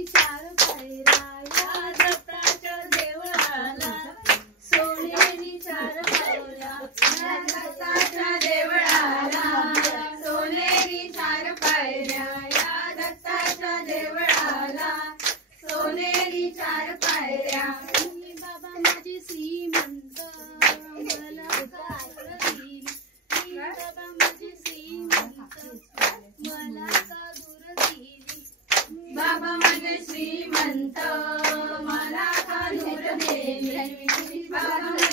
सोनेरी चार पायऱ्या या दत्ताच्या देवळाला, सोनेरी चार पायऱ्या या दत्ताच्या देवळाला, सोनेरी चार पायऱ्या या दत्ताच्या देवळाला, सोनेरी चार पायऱ्या. बाबा माझे श्रीमंत मला का दूर दिली, बाबा माझे श्रीमंत मला का दूर दिली, बाबा माझे श्रीमंत मला का दूर दिली, बाबा